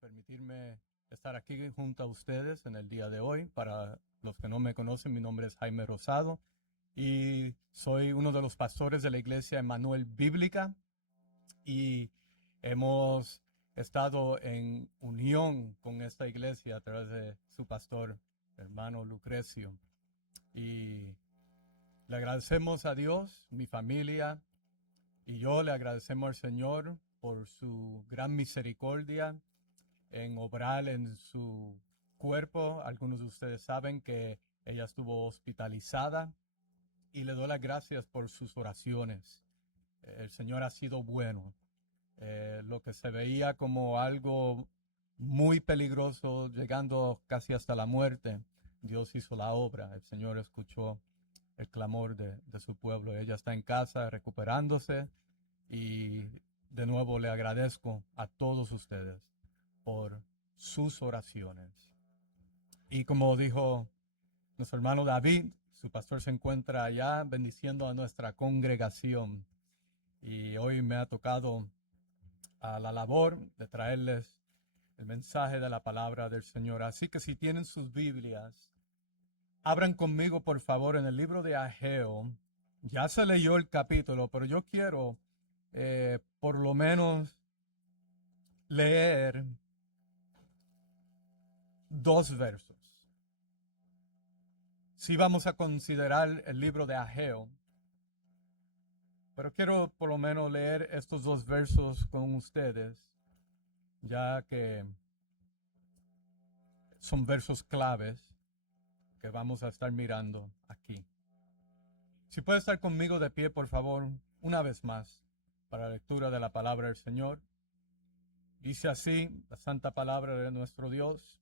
permitirme estar aquí junto a ustedes en el día de hoy. Para los que no me conocen, mi nombre es Jaime Rosado y soy uno de los pastores de la iglesia Emmanuel Bíblica, y hemos estado en unión con esta iglesia a través de su pastor, hermano Lucrecio. Y le agradecemos a Dios, mi familia y yo le agradecemos al Señor por su gran misericordia en obrar en su cuerpo. Algunos de ustedes saben que ella estuvo hospitalizada y le doy las gracias por sus oraciones. El Señor ha sido bueno. Lo que se veía como algo muy peligroso, llegando casi hasta la muerte, Dios hizo la obra. El Señor escuchó el clamor de su pueblo. Ella está en casa recuperándose, y de nuevo le agradezco a todos ustedes por sus oraciones. Y como dijo nuestro hermano David, su pastor se encuentra allá bendiciendo a nuestra congregación. Y hoy me ha tocado a la labor de traerles el mensaje de la palabra del Señor. Así que si tienen sus Biblias, abran conmigo por favor en el libro de Ageo. Ya se leyó el capítulo, pero yo quiero por lo menos leer 2 versos. Sí vamos a considerar el libro de Ageo, pero quiero por lo menos leer estos 2 versos con ustedes, ya que son versos claves que vamos a estar mirando aquí. Si puede estar conmigo de pie, por favor, una vez más, para la lectura de la palabra del Señor. Dice así la santa palabra de nuestro Dios.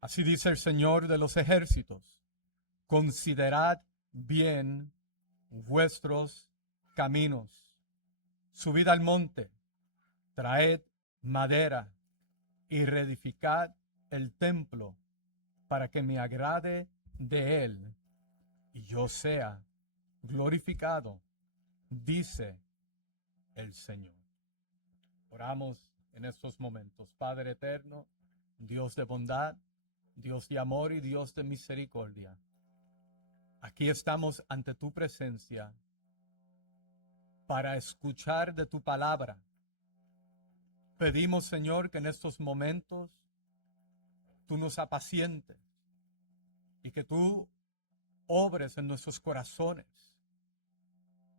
Así dice el Señor de los ejércitos: considerad bien vuestros caminos. Subid al monte, traed madera y reedificad el templo, para que me agrade de él y yo sea glorificado, dice el Señor. Oramos en estos momentos. Padre eterno, Dios de bondad, Dios de amor y Dios de misericordia, aquí estamos ante tu presencia para escuchar de tu palabra. Pedimos, Señor, que en estos momentos tú nos apacientes y que tú obres en nuestros corazones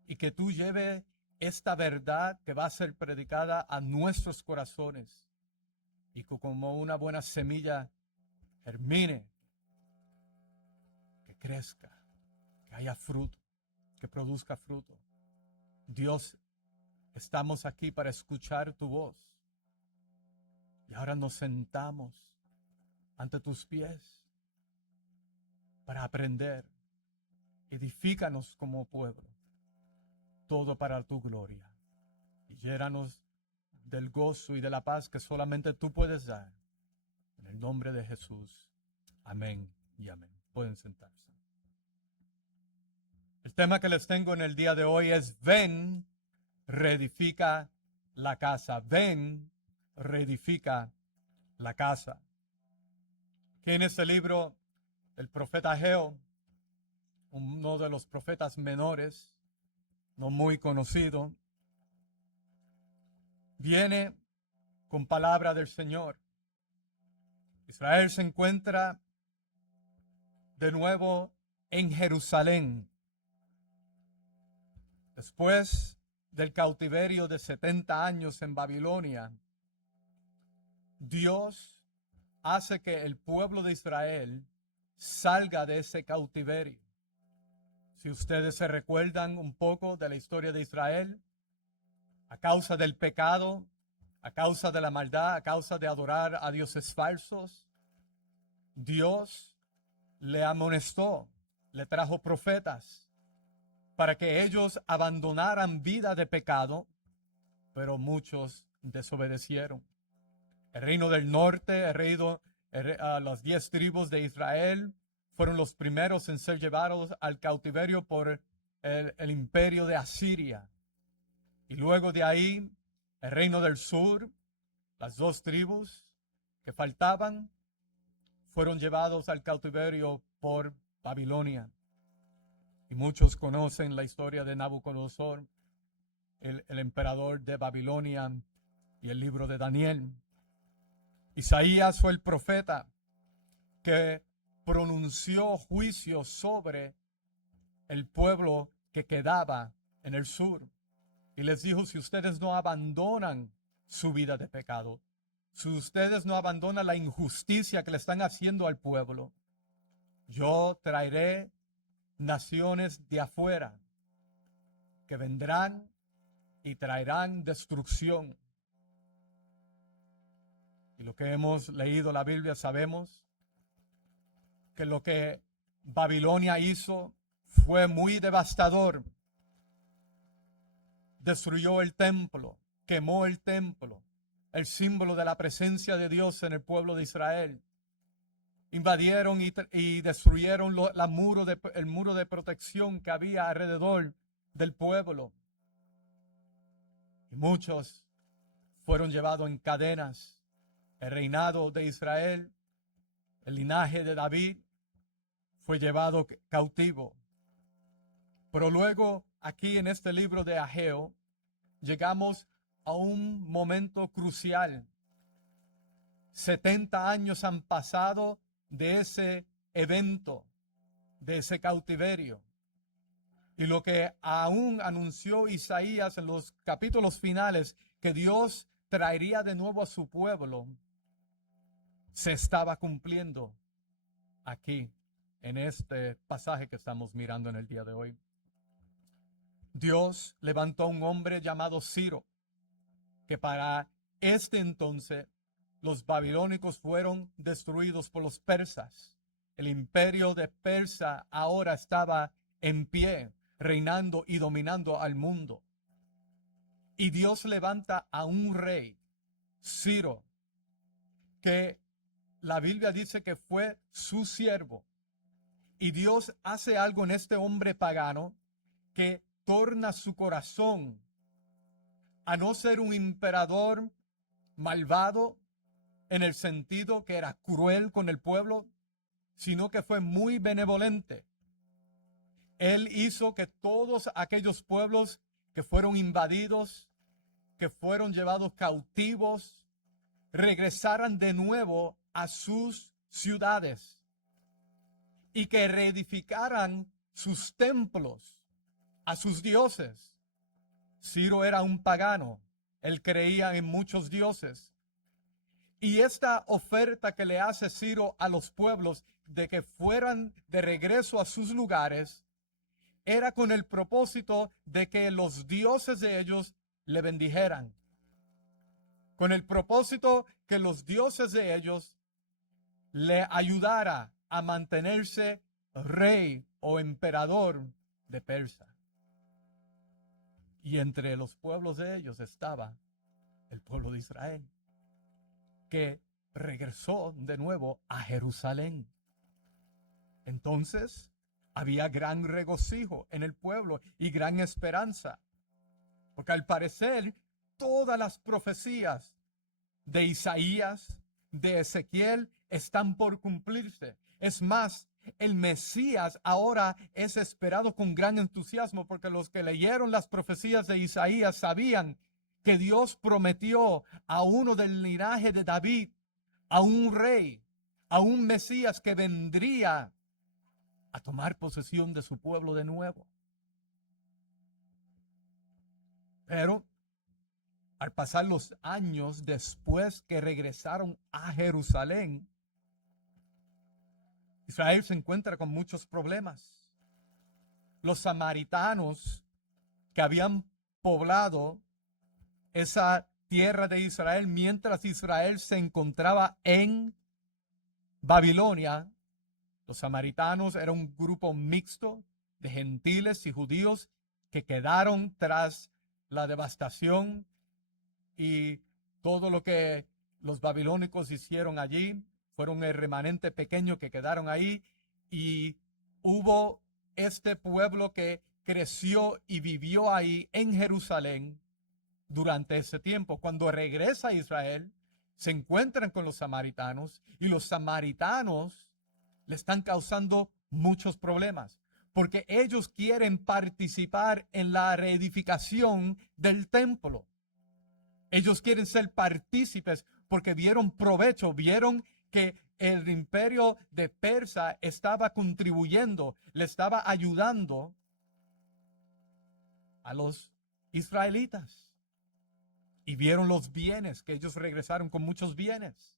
y que tú lleves esta verdad que va a ser predicada a nuestros corazones y que como una buena semilla germine, que crezca, que haya fruto, que produzca fruto. Dios, estamos aquí para escuchar tu voz y ahora nos sentamos ante tus pies para aprender. Edifícanos como pueblo, todo para tu gloria, y llénanos del gozo y de la paz que solamente tú puedes dar. En el nombre de Jesús, amén y amén. Pueden sentarse. El tema que les tengo en el día de hoy es: ven, reedifica la casa. Ven, reedifica la casa. Que en este libro, el profeta Ageo, uno de los profetas menores, no muy conocido, viene con palabra del Señor. Israel se encuentra de nuevo en Jerusalén. Después del cautiverio de 70 años en Babilonia, Dios hace que el pueblo de Israel salga de ese cautiverio. Si ustedes se recuerdan un poco de la historia de Israel, a causa del pecado, a causa de la maldad, a causa de adorar a dioses falsos, Dios le amonestó, le trajo profetas para que ellos abandonaran vida de pecado, pero muchos desobedecieron. El reino del norte, las 10 tribus de Israel fueron los primeros en ser llevados al cautiverio por el imperio de Asiria. Y luego de ahí, el reino del sur, las 2 tribus, que faltaban fueron llevados al cautiverio por Babilonia. Y muchos conocen la historia de Nabucodonosor, el emperador de Babilonia, y el libro de Daniel. Isaías fue el profeta que pronunció juicio sobre el pueblo que quedaba en el sur. Y les dijo, si ustedes no abandonan su vida de pecado, si ustedes no abandonan la injusticia que le están haciendo al pueblo, yo traeré naciones de afuera que vendrán y traerán destrucción. Y lo que hemos leído la Biblia sabemos que lo que Babilonia hizo fue muy devastador. Destruyó el templo, quemó el templo, el símbolo de la presencia de Dios en el pueblo de Israel. Invadieron y destruyeron el muro de protección que había alrededor del pueblo. Y muchos fueron llevados en cadenas. El reinado de Israel, el linaje de David, fue llevado cautivo. Pero luego, aquí en este libro de Ageo, llegamos a un momento crucial. 70 años han pasado de ese evento, de ese cautiverio. Y lo que aún anunció Isaías en los capítulos finales, que Dios traería de nuevo a su pueblo, se estaba cumpliendo aquí, en este pasaje que estamos mirando en el día de hoy. Dios levantó a un hombre llamado Ciro, que para este entonces los babilónicos fueron destruidos por los persas. El imperio de Persia ahora estaba en pie, reinando y dominando al mundo. Y Dios levanta a un rey, Ciro, que la Biblia dice que fue su siervo. Y Dios hace algo en este hombre pagano que torna su corazón a no ser un emperador malvado en el sentido que era cruel con el pueblo, sino que fue muy benevolente. Él hizo que todos aquellos pueblos que fueron invadidos, que fueron llevados cautivos, regresaran de nuevo a sus ciudades y que reedificaran sus templos a sus dioses. Ciro era un pagano, él creía en muchos dioses. Y esta oferta que le hace Ciro a los pueblos de que fueran de regreso a sus lugares, era con el propósito de que los dioses de ellos le bendijeran. Con el propósito que los dioses de ellos le ayudara a mantenerse rey o emperador de Persia. Y entre los pueblos de ellos estaba el pueblo de Israel, que regresó de nuevo a Jerusalén. Entonces había gran regocijo en el pueblo y gran esperanza, porque al parecer todas las profecías de Isaías, de Ezequiel, están por cumplirse. Es más, el Mesías ahora es esperado con gran entusiasmo, porque los que leyeron las profecías de Isaías sabían que Dios prometió a uno del linaje de David, a un rey, a un Mesías que vendría a tomar posesión de su pueblo de nuevo. Pero al pasar los años después que regresaron a Jerusalén, Israel se encuentra con muchos problemas. Los samaritanos que habían poblado esa tierra de Israel mientras Israel se encontraba en Babilonia, los samaritanos eran un grupo mixto de gentiles y judíos que quedaron tras la devastación y todo lo que los babilónicos hicieron allí. Fueron el remanente pequeño que quedaron ahí, y hubo este pueblo que creció y vivió ahí en Jerusalén durante ese tiempo. Cuando regresa a Israel, se encuentran con los samaritanos y los samaritanos le están causando muchos problemas porque ellos quieren participar en la reedificación del templo. Ellos quieren ser partícipes porque vieron provecho, vieron que el imperio de Persia estaba contribuyendo, le estaba ayudando a los israelitas. Y vieron los bienes, que ellos regresaron con muchos bienes.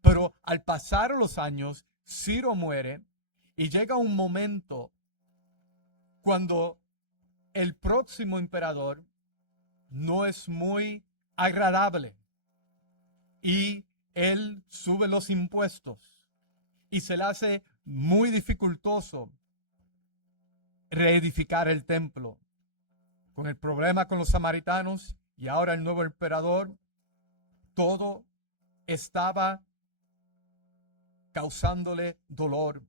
Pero al pasar los años, Ciro muere y llega un momento cuando el próximo emperador no es muy agradable y él sube los impuestos y se le hace muy dificultoso reedificar el templo. Con el problema con los samaritanos y ahora el nuevo emperador, todo estaba causándole dolor.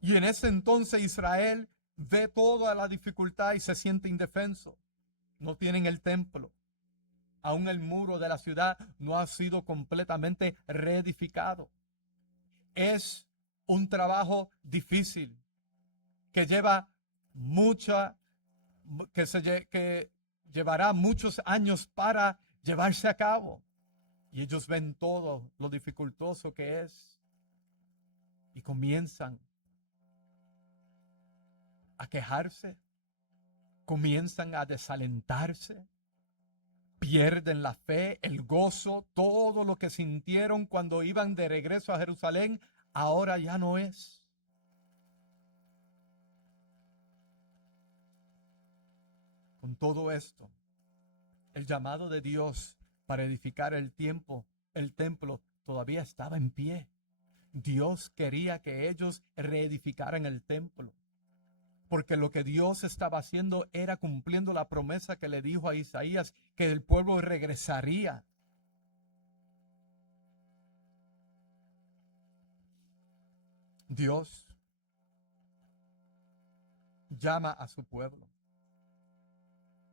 Y en ese entonces Israel ve toda la dificultad y se siente indefenso. No tienen el templo. Aún el muro de la ciudad no ha sido completamente reedificado. Es un trabajo difícil que lleva que llevará muchos años para llevarse a cabo. Y ellos ven todo lo dificultoso que es y comienzan a quejarse, comienzan a desalentarse, pierden la fe, el gozo, todo lo que sintieron cuando iban de regreso a Jerusalén, ahora ya no es. Con todo esto, el llamado de Dios para edificar el templo todavía estaba en pie. Dios quería que ellos reedificaran el templo, porque lo que Dios estaba haciendo era cumpliendo la promesa que le dijo a Isaías, que el pueblo regresaría. Dios llama a su pueblo.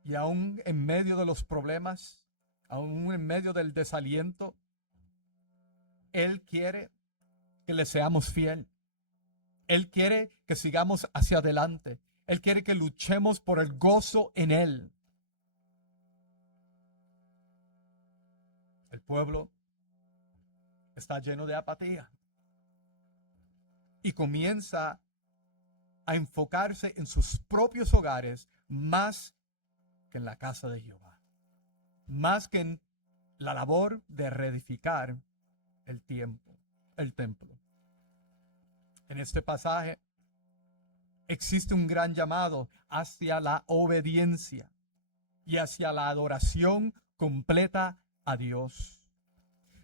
Y aún en medio de los problemas, aún en medio del desaliento, Él quiere que le seamos fiel. Él quiere que sigamos hacia adelante. Él quiere que luchemos por el gozo en Él. El pueblo está lleno de apatía y comienza a enfocarse en sus propios hogares más que en la casa de Jehová, más que en la labor de reedificar el templo. En este pasaje existe un gran llamado hacia la obediencia y hacia la adoración completa a Dios.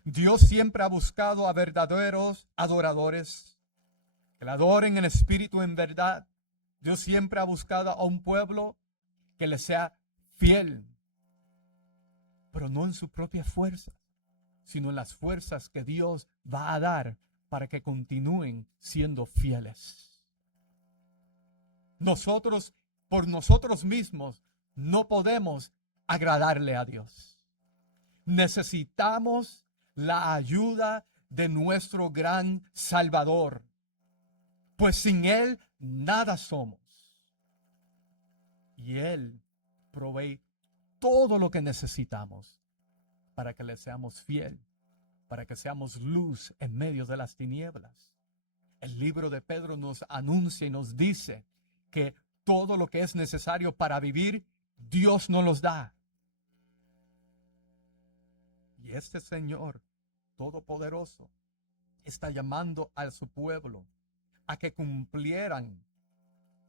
Dios siempre ha buscado a verdaderos adoradores que le adoren en espíritu y en verdad. Dios siempre ha buscado a un pueblo que le sea fiel, pero no en su propia fuerza, sino en las fuerzas que Dios va a dar para que continúen siendo fieles. Nosotros, por nosotros mismos, no podemos agradarle a Dios. Necesitamos la ayuda de nuestro gran Salvador, pues sin Él nada somos. Y Él provee todo lo que necesitamos para que le seamos fiel, para que seamos luz en medio de las tinieblas. El libro de Pedro nos anuncia y nos dice que todo lo que es necesario para vivir, Dios nos los da. Y este Señor Todopoderoso está llamando a su pueblo a que cumplieran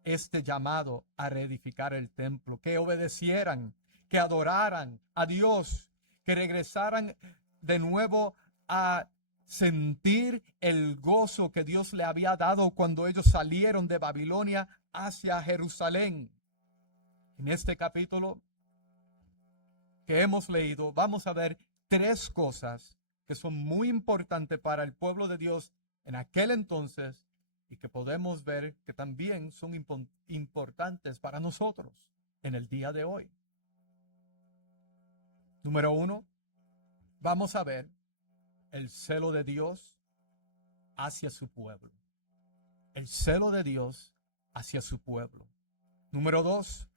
este llamado a reedificar el templo, que obedecieran, que adoraran a Dios, que regresaran de nuevo a sentir el gozo que Dios le había dado cuando ellos salieron de Babilonia hacia Jerusalén. En este capítulo que hemos leído, vamos a ver tres cosas que son muy importantes para el pueblo de Dios en aquel entonces y que podemos ver que también son importantes para nosotros en el día de hoy. Número 1, vamos a ver el celo de Dios hacia su pueblo. El celo de Dios hacia su pueblo. Número 2,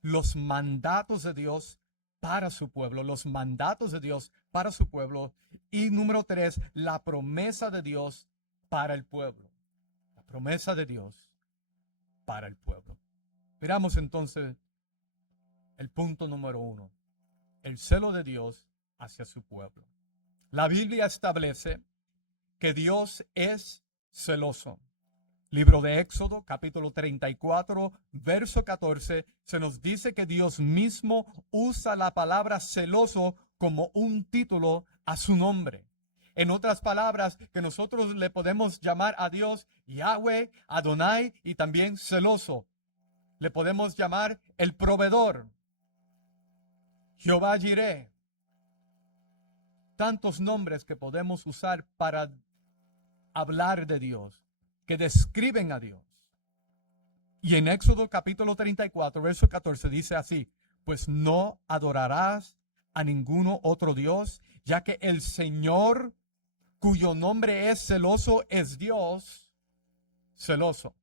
los mandatos de Dios para su pueblo. Los mandatos de Dios para su pueblo. Y número 3, la promesa de Dios para el pueblo. La promesa de Dios para el pueblo. Miramos entonces el punto número 1. El celo de Dios hacia su pueblo. La Biblia establece que Dios es celoso. Libro de Éxodo, capítulo 34, verso 14, se nos dice que Dios mismo usa la palabra celoso como un título a su nombre. En otras palabras, que nosotros le podemos llamar a Dios Yahweh, Adonai y también celoso. Le podemos llamar el proveedor, Jehová Jireh. Tantos nombres que podemos usar para hablar de Dios, que describen a Dios. Y en Éxodo capítulo 34, verso 14 dice así: pues no adorarás a ninguno otro Dios, ya que el Señor, cuyo nombre es celoso, es Dios celoso.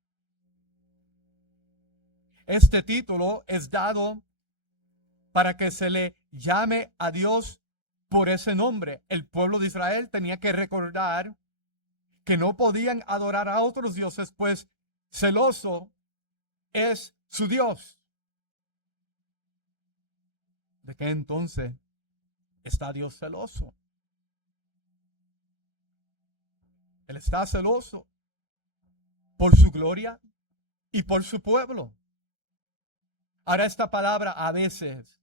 Este título es dado para que se le llame a Dios por ese nombre. El pueblo de Israel tenía que recordar que no podían adorar a otros dioses, pues celoso es su Dios. ¿De qué entonces está Dios celoso? Él está celoso por su gloria y por su pueblo. Ahora, esta palabra a veces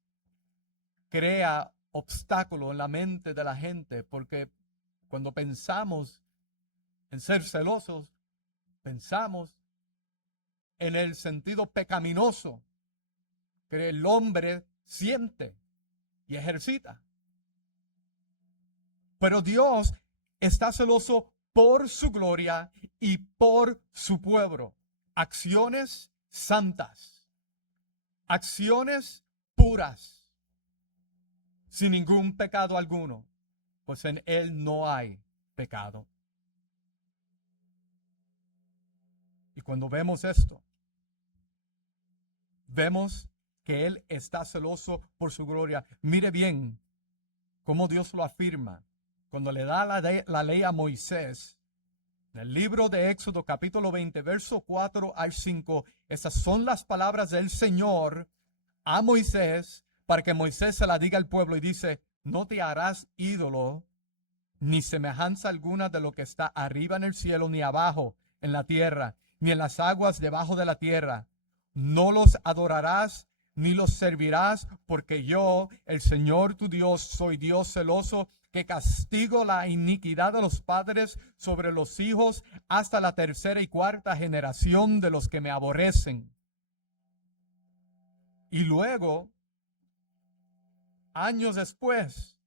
crea obstáculo en la mente de la gente, porque cuando pensamos en ser celosos, pensamos en el sentido pecaminoso que el hombre siente y ejercita. Pero Dios está celoso por su gloria y por su pueblo. Acciones santas, acciones puras, sin ningún pecado alguno, pues en Él no hay pecado. Y cuando vemos esto, vemos que Él está celoso por su gloria. Mire bien cómo Dios lo afirma cuando le da la ley a Moisés. En el libro de Éxodo capítulo 20, verso 4 al 5, esas son las palabras del Señor a Moisés para que Moisés se la diga al pueblo, y dice: no te harás ídolo ni semejanza alguna de lo que está arriba en el cielo, ni abajo en la tierra, ni en las aguas debajo de la tierra. No los adorarás ni los servirás, porque yo, el Señor tu Dios, soy Dios celoso, que castigo la iniquidad de los padres sobre los hijos hasta la tercera y cuarta generación de los que me aborrecen. Y luego, años después,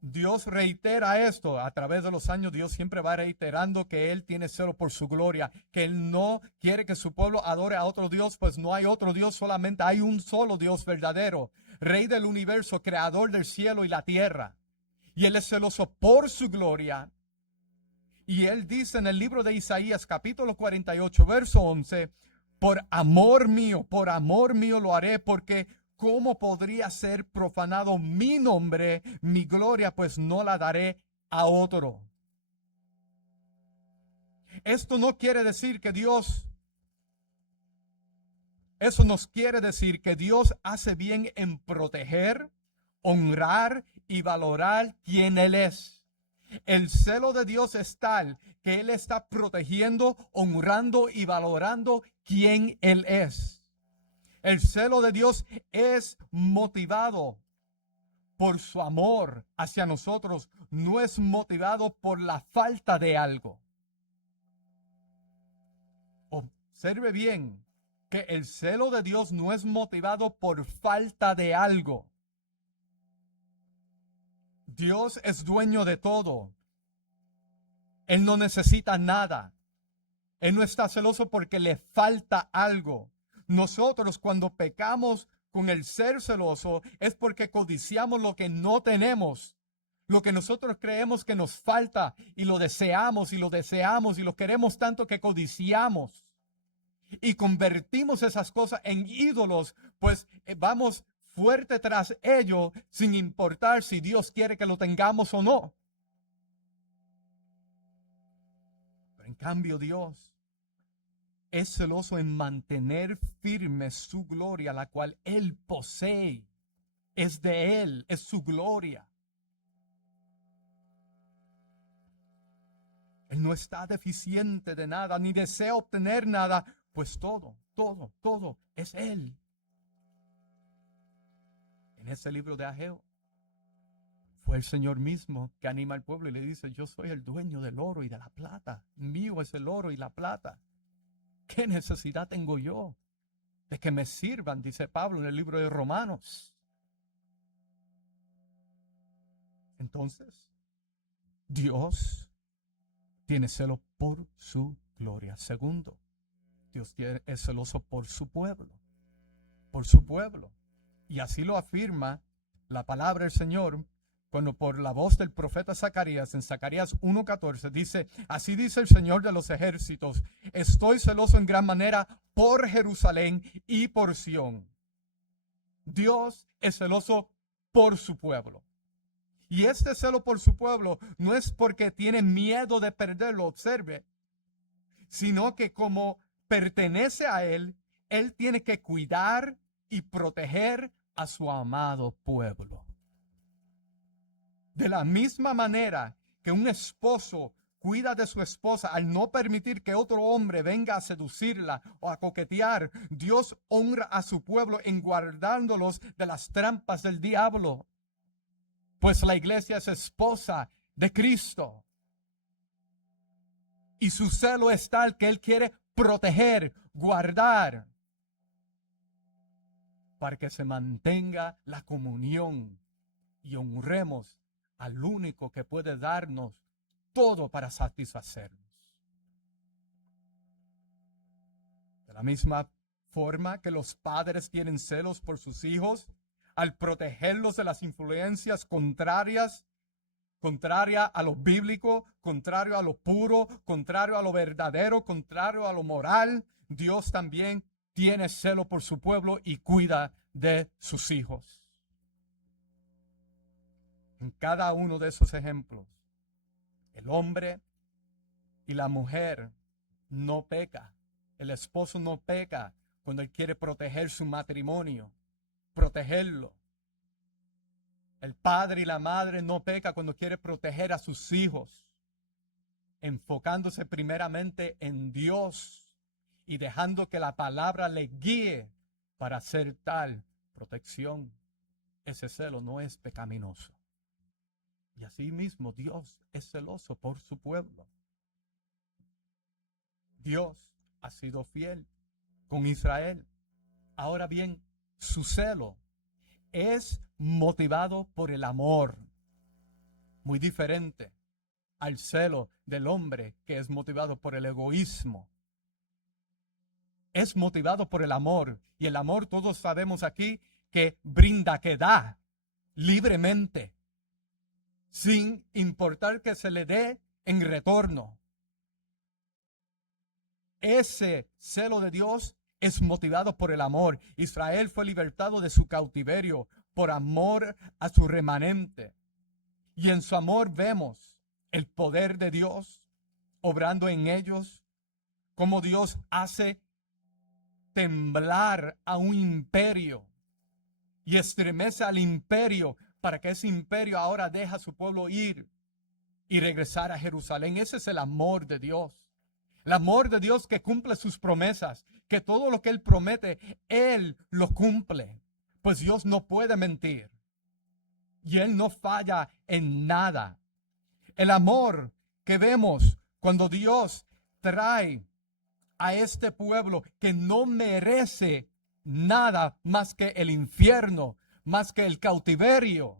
Dios reitera esto. A través de los años, Dios siempre va reiterando que Él tiene celo por su gloria, que Él no quiere que su pueblo adore a otro Dios, pues no hay otro Dios, solamente hay un solo Dios verdadero, Rey del universo, creador del cielo y la tierra. Y Él es celoso por su gloria. Y Él dice en el libro de Isaías, capítulo 48, verso 11, por amor mío lo haré, porque ¿cómo podría ser profanado mi nombre, mi gloria? Pues no la daré a otro. Esto no quiere decir que eso nos quiere decir que Dios hace bien en proteger, honrar y valorar quien Él es. El celo de Dios es tal que Él está protegiendo, honrando y valorando quien Él es. El celo de Dios es motivado por su amor hacia nosotros, no es motivado por la falta de algo. Observe bien que el celo de Dios no es motivado por falta de algo. Dios es dueño de todo. Él no necesita nada. Él no está celoso porque le falta algo. Nosotros, cuando pecamos con el ser celoso es porque codiciamos lo que no tenemos, lo que nosotros creemos que nos falta, y lo deseamos y lo deseamos y lo queremos tanto que codiciamos y convertimos esas cosas en ídolos, pues vamos fuerte tras ello sin importar si Dios quiere que lo tengamos o no. Pero en cambio Dios es celoso en mantener firme su gloria, la cual Él posee. Es de Él, es su gloria. Él no está deficiente de nada, ni desea obtener nada, pues todo es Él. En ese libro de Ageo, fue el Señor mismo que anima al pueblo y le dice: yo soy el dueño del oro y de la plata. Mío es el oro y la plata. ¿Qué necesidad tengo yo de que me sirvan? Dice Pablo en el libro de Romanos. Entonces, Dios tiene celo por su gloria. Segundo, Dios es celoso por su pueblo. Por su pueblo. Y así lo afirma la palabra del Señor cuando por la voz del profeta Zacarías, en Zacarías 1:14, dice: así dice el Señor de los ejércitos, estoy celoso en gran manera por Jerusalén y por Sión. Dios es celoso por su pueblo. Y este celo por su pueblo no es porque tiene miedo de perderlo, observe, sino que como pertenece a Él, Él tiene que cuidar y proteger a su amado pueblo. De la misma manera que un esposo cuida de su esposa al no permitir que otro hombre venga a seducirla o a coquetear, Dios honra a su pueblo en guardándolos de las trampas del diablo. Pues la iglesia es esposa de Cristo. Y su celo es tal que Él quiere proteger, guardar, para que se mantenga la comunión y honremos al único que puede darnos todo para satisfacernos. De la misma forma que los padres tienen celos por sus hijos, al protegerlos de las influencias contraria a lo bíblico, contrario a lo puro, contrario a lo verdadero, contrario a lo moral, Dios también tiene celo por su pueblo y cuida de sus hijos. En cada uno de esos ejemplos, el hombre y la mujer no peca. El esposo no peca cuando él quiere proteger su matrimonio, protegerlo. El padre y la madre no peca cuando quiere proteger a sus hijos, enfocándose primeramente en Dios y dejando que la palabra le guíe para hacer tal protección. Ese celo no es pecaminoso. Y así mismo Dios es celoso por su pueblo. Dios ha sido fiel con Israel. Ahora bien, su celo es motivado por el amor, muy diferente al celo del hombre, que es motivado por el egoísmo. Es motivado por el amor, y el amor, todos sabemos aquí, que brinda, que da libremente, sin importar que se le dé en retorno. Ese celo de Dios es motivado por el amor. Israel fue libertado de su cautiverio por amor a su remanente. Y en su amor vemos el poder de Dios obrando en ellos, como Dios hace temblar a un imperio y estremece al imperio para que ese imperio ahora deje a su pueblo ir y regresar a Jerusalén. Ese es el amor de Dios. El amor de Dios que cumple sus promesas, que todo lo que Él promete, Él lo cumple. Pues Dios no puede mentir. Y Él no falla en nada. El amor que vemos cuando Dios trae a este pueblo que no merece nada más que el infierno, más que el cautiverio.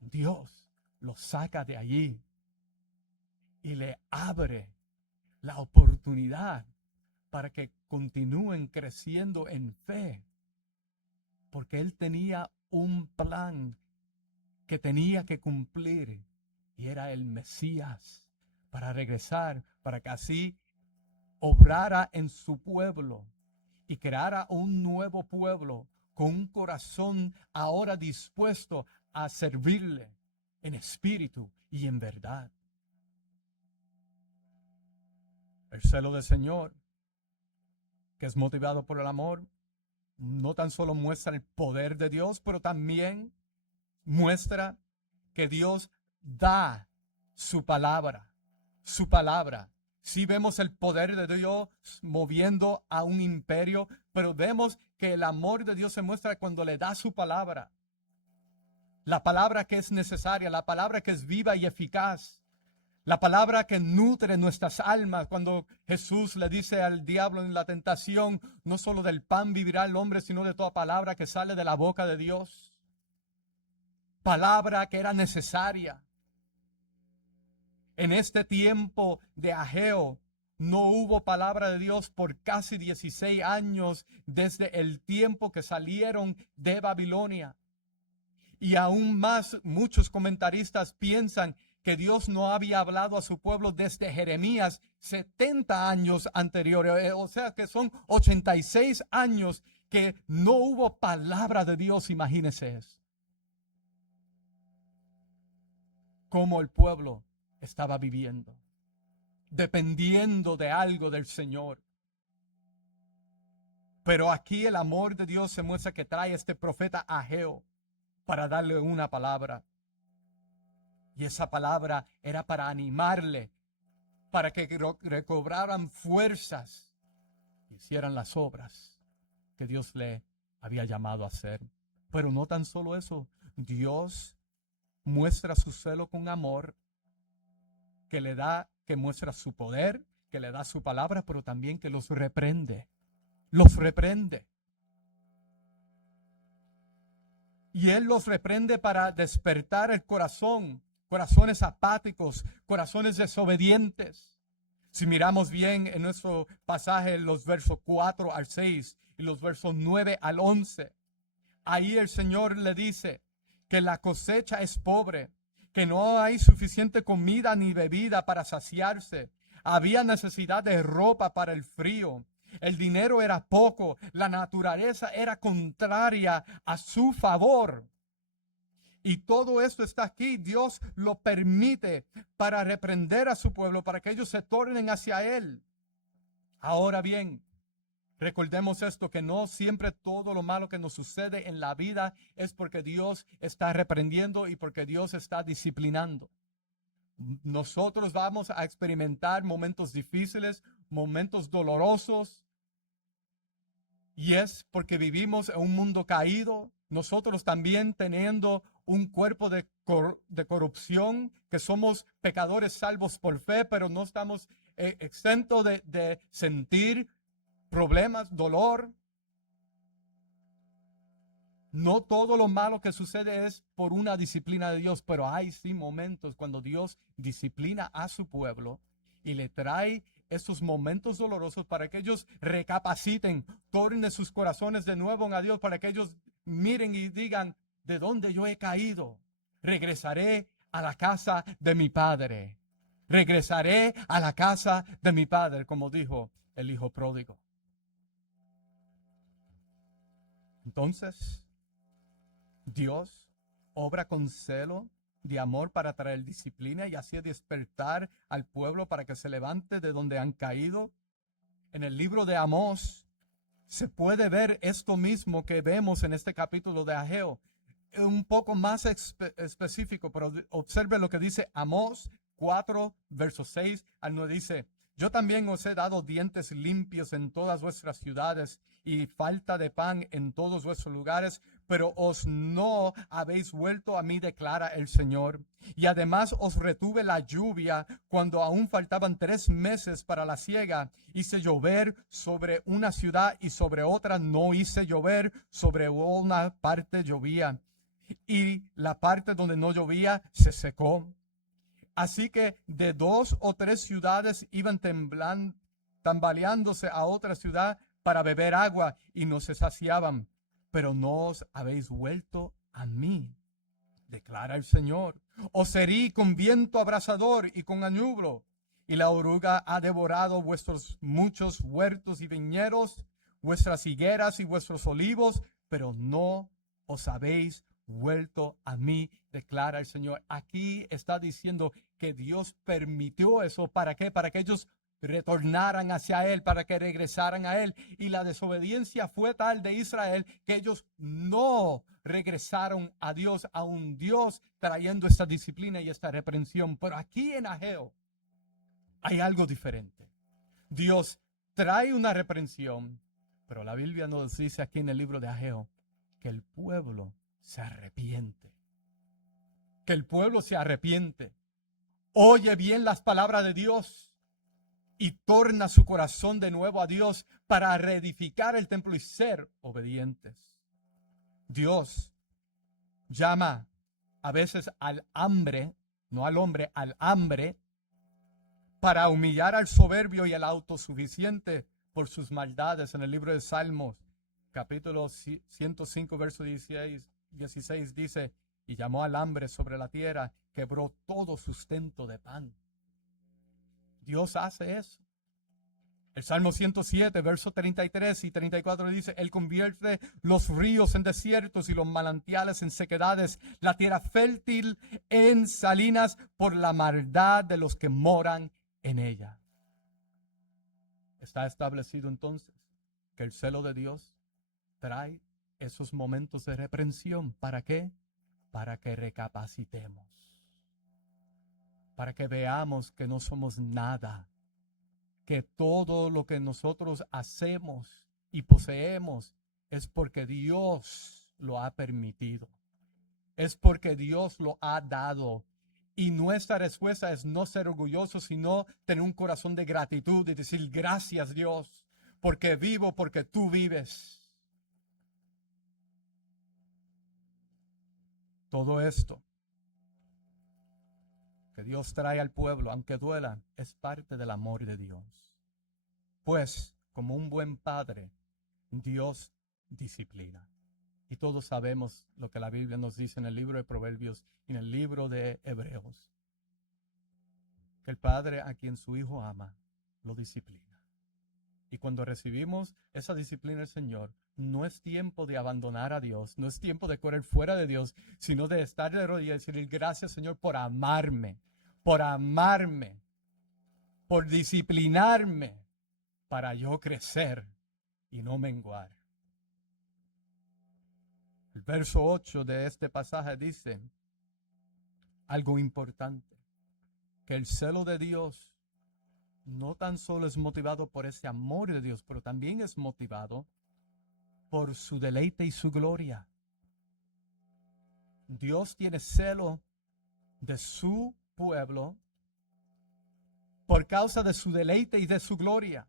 Dios lo saca de allí y le abre la oportunidad para que continúen creciendo en fe porque Él tenía un plan que tenía que cumplir, y era el Mesías para regresar, para que así obrara en su pueblo y creara un nuevo pueblo con un corazón ahora dispuesto a servirle en espíritu y en verdad. El celo del Señor, que es motivado por el amor, no tan solo muestra el poder de Dios, pero también muestra que Dios da su palabra. Su palabra. Sí vemos el poder de Dios moviendo a un imperio, pero vemos que el amor de Dios se muestra cuando le da su palabra. La palabra que es necesaria, la palabra que es viva y eficaz. La palabra que nutre nuestras almas. Cuando Jesús le dice al diablo en la tentación, no solo del pan vivirá el hombre, sino de toda palabra que sale de la boca de Dios. Palabra que era necesaria. En este tiempo de Ageo no hubo palabra de Dios por casi 16 años desde el tiempo que salieron de Babilonia. Y aún más, muchos comentaristas piensan que Dios no había hablado a su pueblo desde Jeremías 70 años anteriores. O sea que son 86 años que no hubo palabra de Dios. Imagínense eso. Cómo el pueblo estaba viviendo, dependiendo de algo del Señor. Pero aquí el amor de Dios se muestra que trae este profeta Ageo para darle una palabra. Y esa palabra era para animarle, para que recobraran fuerzas y hicieran las obras que Dios le había llamado a hacer. Pero no tan solo eso, Dios muestra su celo con amor, que muestra su poder, que le da su palabra, pero también que los reprende. Los reprende. Y Él los reprende para despertar el corazón, corazones apáticos, corazones desobedientes. Si miramos bien en nuestro pasaje, los versos 4 al 6 y los versos 9 al 11, ahí el Señor le dice que la cosecha es pobre, que no hay suficiente comida ni bebida para saciarse. Había necesidad de ropa para el frío. El dinero era poco. La naturaleza era contraria a su favor. Y todo esto está aquí. Dios lo permite para reprender a su pueblo, para que ellos se tornen hacia Él. Ahora bien, recordemos esto, que no siempre todo lo malo que nos sucede en la vida es porque Dios está reprendiendo y porque Dios está disciplinando. Nosotros vamos a experimentar momentos difíciles, momentos dolorosos, y es porque vivimos en un mundo caído. Nosotros también teniendo un cuerpo de corrupción, que somos pecadores salvos por fe, pero no estamos exentos de sentir problemas, dolor. No todo lo malo que sucede es por una disciplina de Dios, pero hay sí momentos cuando Dios disciplina a su pueblo y le trae estos momentos dolorosos para que ellos recapaciten, tornen sus corazones de nuevo a Dios, para que ellos miren y digan: ¿de dónde yo he caído? Regresaré a la casa de mi padre. Regresaré a la casa de mi padre, como dijo el hijo pródigo. Entonces, Dios obra con celo de amor para traer disciplina y así despertar al pueblo para que se levante de donde han caído. En el libro de Amós se puede ver esto mismo que vemos en este capítulo de Ageo, un poco más específico, pero observe lo que dice Amós 4, versos 6 al 9. Dice: yo también os he dado dientes limpios en todas vuestras ciudades y falta de pan en todos vuestros lugares, pero os no habéis vuelto a mí, declara el Señor. Y además os retuve la lluvia cuando aún faltaban 3 meses para la siega. Hice llover sobre una ciudad y sobre otra no hice llover. Sobre una parte llovía y la parte donde no llovía se secó. Así que de 2 o 3 ciudades iban tambaleándose a otra ciudad para beber agua y no se saciaban. pero no os habéis vuelto a mí, declara el Señor. Os herí con viento abrasador y con añublo, y la oruga ha devorado vuestros muchos huertos y viñedos, vuestras higueras y vuestros olivos, pero no os habéis vuelto a mí, declara el Señor. Aquí está diciendo que Dios permitió eso. ¿Para qué? Para que ellos retornaran hacia Él, para que regresaran a Él. Y la desobediencia fue tal de Israel que ellos no regresaron a Dios, a un Dios trayendo esta disciplina y esta reprensión. Pero aquí en Ageo hay algo diferente. Dios trae una reprensión, pero la Biblia nos dice aquí en el libro de Ageo que el pueblo se arrepiente. Que el pueblo se arrepiente. Oye bien las palabras de Dios y torna su corazón de nuevo a Dios para reedificar el templo y ser obedientes. Dios llama a veces al hambre, no al hombre, al hambre, para humillar al soberbio y al autosuficiente por sus maldades. En el libro de Salmos, capítulo 105, verso 16 dice, y llamó al hambre sobre la tierra, quebró todo sustento de pan. Dios hace eso. El Salmo 107, verso 33 y 34 dice, Él convierte los ríos en desiertos y los manantiales en sequedades, la tierra fértil en salinas por la maldad de los que moran en ella. Está establecido entonces que el celo de Dios trae esos momentos de reprensión. ¿Para qué? Para que recapacitemos. Para que veamos que no somos nada. Que todo lo que nosotros hacemos y poseemos es porque Dios lo ha permitido. Es porque Dios lo ha dado. Y nuestra respuesta es no ser orgullosos, sino tener un corazón de gratitud y decir gracias Dios, porque vivo, porque tú vives. Todo esto que Dios trae al pueblo, aunque duela, es parte del amor de Dios. Pues, como un buen padre, Dios disciplina. Y todos sabemos lo que la Biblia nos dice en el libro de Proverbios y en el libro de Hebreos. Que el padre a quien su hijo ama, lo disciplina. Y cuando recibimos esa disciplina del Señor, no es tiempo de abandonar a Dios, no es tiempo de correr fuera de Dios, sino de estar de rodillas y decir gracias Señor por amarme, por disciplinarme para yo crecer y no menguar. El verso 8 de este pasaje dice algo importante, que el celo de Dios no tan solo es motivado por ese amor de Dios, pero también es motivado por su deleite y su gloria. Dios tiene celo de su pueblo por causa de su deleite y de su gloria.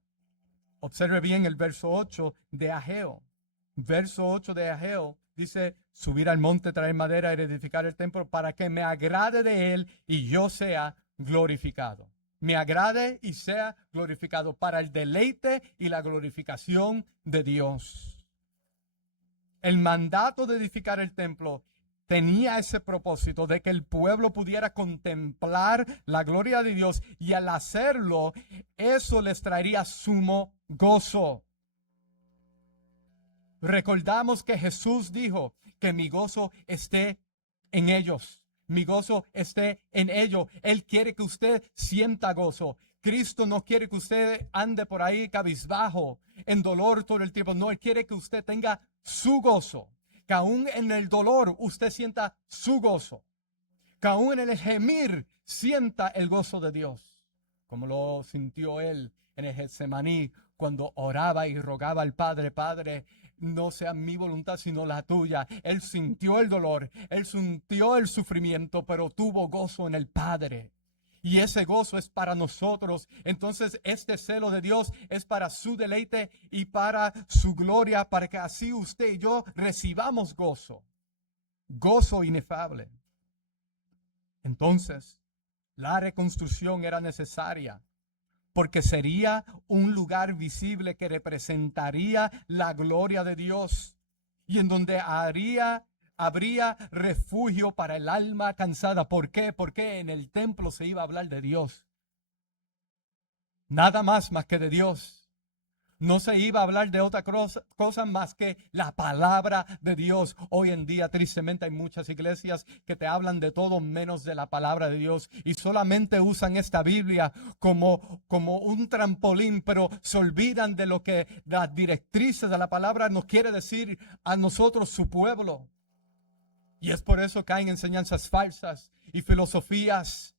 Observe bien el verso 8 de Ageo. Verso 8 de Ageo dice, subir al monte, traer madera y edificar el templo para que me agrade de él y yo sea glorificado. Me agrade y sea glorificado para el deleite y la glorificación de Dios. El mandato de edificar el templo tenía ese propósito de que el pueblo pudiera contemplar la gloria de Dios y al hacerlo, eso les traería sumo gozo. Recordamos que Jesús dijo que mi gozo esté en ellos. Mi gozo esté en ellos. Él quiere que usted sienta gozo. Cristo no quiere que usted ande por ahí cabizbajo, en dolor todo el tiempo. No, Él quiere que usted tenga su gozo. Que aún en el dolor usted sienta su gozo. Que aún en el gemir sienta el gozo de Dios. Como lo sintió Él en el Getsemaní cuando oraba y rogaba al Padre, Padre, no sea mi voluntad sino la tuya. Él sintió el dolor, él sintió el sufrimiento, pero tuvo gozo en el Padre. Y ese gozo es para nosotros. Entonces este celo de Dios es para su deleite y para su gloria, para que así usted y yo recibamos gozo. Gozo inefable. Entonces, la reconstrucción era necesaria porque sería un lugar visible que representaría la gloria de Dios. y en donde habría refugio para el alma cansada. ¿Por qué? Porque en el templo se iba a hablar de Dios. Nada más que de Dios. No se iba a hablar de otra cosa más que la palabra de Dios. Hoy en día, tristemente, hay muchas iglesias que te hablan de todo menos de la palabra de Dios y solamente usan esta Biblia como un trampolín, pero se olvidan de lo que las directrices de la palabra nos quiere decir a nosotros, su pueblo. Y es por eso que hay enseñanzas falsas y filosofías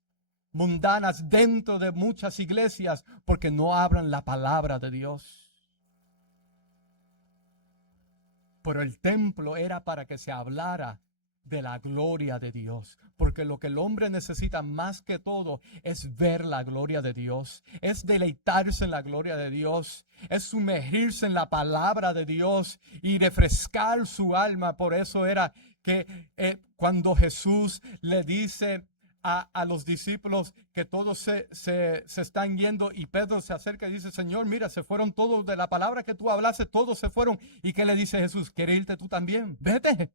mundanas dentro de muchas iglesias, porque no hablan la palabra de Dios. Pero el templo era para que se hablara de la gloria de Dios, porque lo que el hombre necesita más que todo es ver la gloria de Dios, es deleitarse en la gloria de Dios, es sumergirse en la palabra de Dios y refrescar su alma. Por eso era que cuando Jesús le dice a los discípulos que todos se están yendo, y Pedro se acerca y dice: Señor, mira, se fueron todos de la palabra que tú hablaste, todos se fueron. ¿Y qué le dice Jesús? ¿Quieres irte tú también? Vete.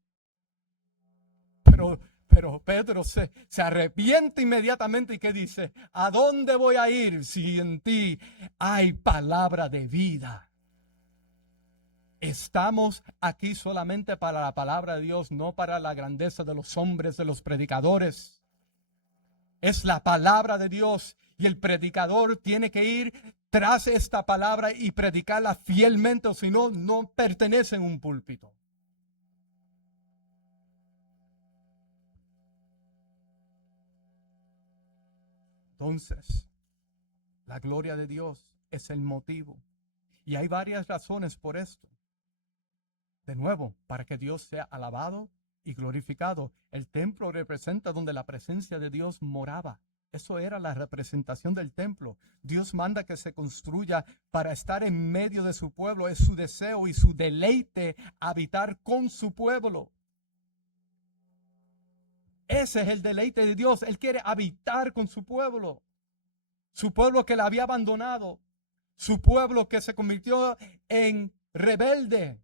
Pero Pedro se arrepiente inmediatamente. ¿Y qué dice? ¿A dónde voy a ir si en ti hay palabra de vida? Estamos aquí solamente para la palabra de Dios, no para la grandeza de los hombres, de los predicadores. Es la palabra de Dios y el predicador tiene que ir tras esta palabra y predicarla fielmente, o si no, no pertenece en un púlpito. Entonces, la gloria de Dios es el motivo. Y hay varias razones por esto. De nuevo, para que Dios sea alabado y glorificado. El templo representa donde la presencia de Dios moraba. Eso era la representación del templo. Dios manda que se construya para estar en medio de su pueblo. Es su deseo y su deleite habitar con su pueblo. Ese es el deleite de Dios. Él quiere habitar con su pueblo. Su pueblo que la había abandonado. Su pueblo que se convirtió en rebelde.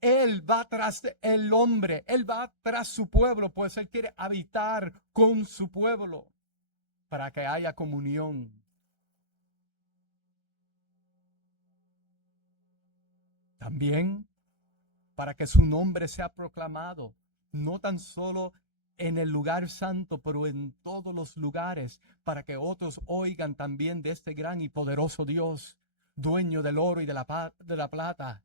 Él va tras el hombre, Él va tras su pueblo, pues Él quiere habitar con su pueblo para que haya comunión. También para que su nombre sea proclamado, no tan solo en el lugar santo, pero en todos los lugares, para que otros oigan también de este gran y poderoso Dios, dueño del oro y de la plata,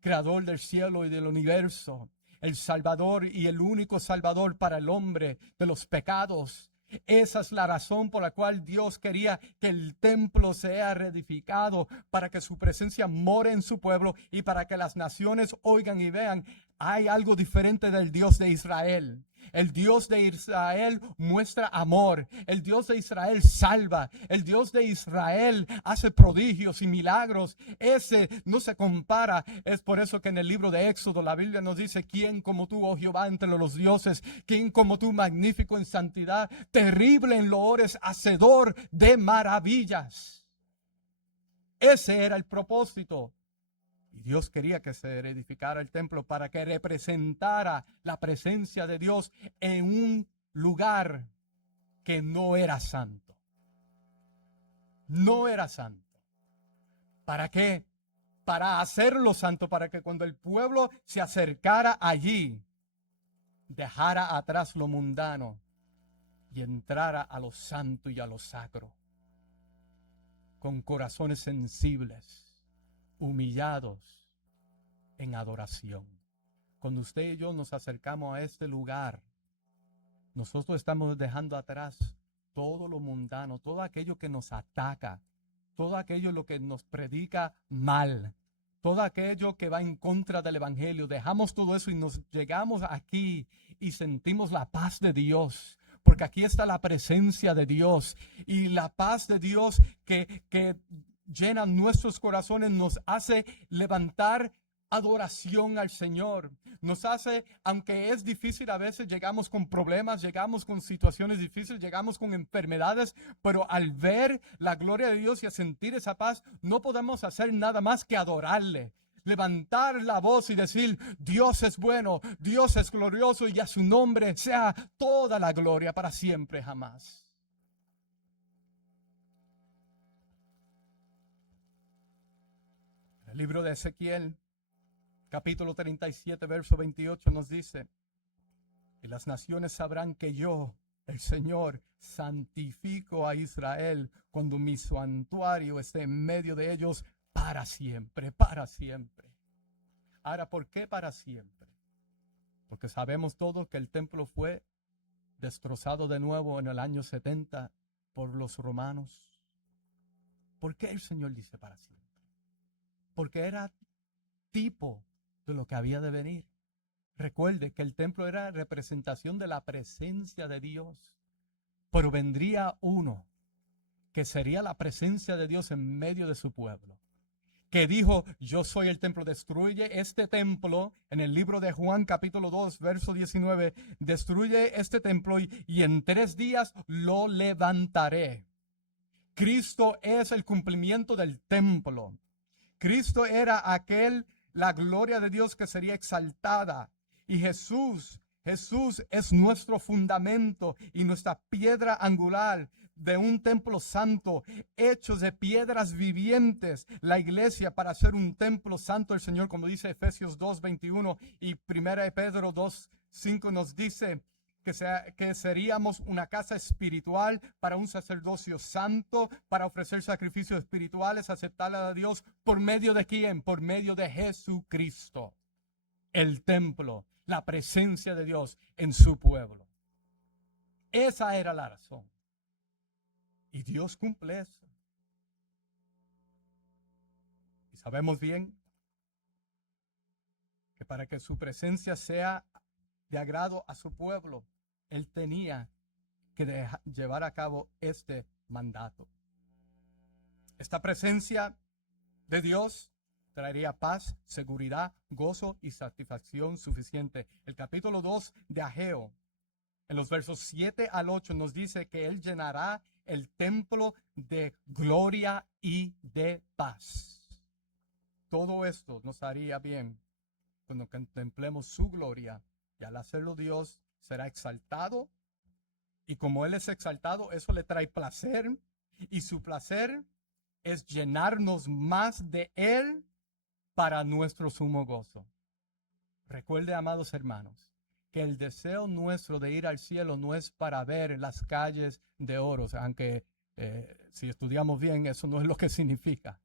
creador del cielo y del universo, el Salvador y el único Salvador para el hombre de los pecados. Esa es la razón por la cual Dios quería que el templo sea reedificado, para que su presencia more en su pueblo y para que las naciones oigan y vean: hay algo diferente del Dios de Israel. El Dios de Israel muestra amor. El Dios de Israel salva. El Dios de Israel hace prodigios y milagros. Ese no se compara. Es por eso que en el libro de Éxodo la Biblia nos dice: ¿quién como tú, oh Jehová, entre los dioses? ¿Quién como tú, magnífico en santidad, terrible en loores, hacedor de maravillas? Ese era el propósito. Y Dios quería que se edificara el templo para que representara la presencia de Dios en un lugar que no era santo. No era santo. ¿Para qué? Para hacerlo santo, para que cuando el pueblo se acercara allí, dejara atrás lo mundano y entrara a lo santo y a lo sacro, con corazones sensibles, humillados en adoración. Cuando usted y yo nos acercamos a este lugar, nosotros estamos dejando atrás todo lo mundano, todo aquello que nos ataca, todo aquello lo que nos predica mal, todo aquello que va en contra del evangelio. Dejamos todo eso y nos llegamos aquí y sentimos la paz de Dios, porque aquí está la presencia de Dios, y la paz de Dios que llena nuestros corazones nos hace levantar adoración al Señor. Nos hace, aunque es difícil, a veces llegamos con problemas, llegamos con situaciones difíciles, llegamos con enfermedades, pero al ver la gloria de Dios y a sentir esa paz, no podemos hacer nada más que adorarle. levantar la voz y decir: Dios es bueno, Dios es glorioso, y a su nombre sea toda la gloria para siempre jamás. El libro de Ezequiel, capítulo 37, verso 28 nos dice: y las naciones sabrán que yo, el Señor, santifico a Israel cuando mi santuario esté en medio de ellos para siempre, para siempre. Ahora, ¿por qué para siempre? Porque sabemos todos que el templo fue destrozado de nuevo en el año 70 por los romanos. ¿Por qué el Señor dice para siempre? Porque era tipo de lo que había de venir. Recuerde que el templo era representación de la presencia de Dios, pero vendría uno que sería la presencia de Dios en medio de su pueblo, que dijo: yo soy el templo. Destruye este templo. En el libro de Juan capítulo 2 verso 19, destruye este templo y en 3 días lo levantaré. Cristo es el cumplimiento del templo. Cristo era la gloria de Dios que sería exaltada. Y Jesús es nuestro fundamento y nuestra piedra angular de un templo santo, hechos de piedras vivientes. La iglesia, para ser un templo santo, el Señor, como dice Efesios 2:21 y 1 Pedro 2:5, nos dice que seríamos una casa espiritual para un sacerdocio santo, para ofrecer sacrificios espirituales aceptables a Dios. ¿Por medio de quién? Por medio de Jesucristo. El templo, la presencia de Dios en su pueblo. Esa era la razón. Y Dios cumple eso. Y sabemos bien que para que su presencia sea de agrado a su pueblo, Él tenía que llevar a cabo este mandato. Esta presencia de Dios traería paz, seguridad, gozo y satisfacción suficiente. El capítulo 2 de Ageo, en los versos 7 al 8, nos dice que Él llenará el templo de gloria y de paz. Todo esto nos haría bien cuando contemplemos su gloria, y al hacerlo Dios será exaltado, y como Él es exaltado, eso le trae placer, y su placer es llenarnos más de Él para nuestro sumo gozo. Recuerde, amados hermanos, que el deseo nuestro de ir al cielo no es para ver las calles de oro, aunque si estudiamos bien eso no es lo que significa.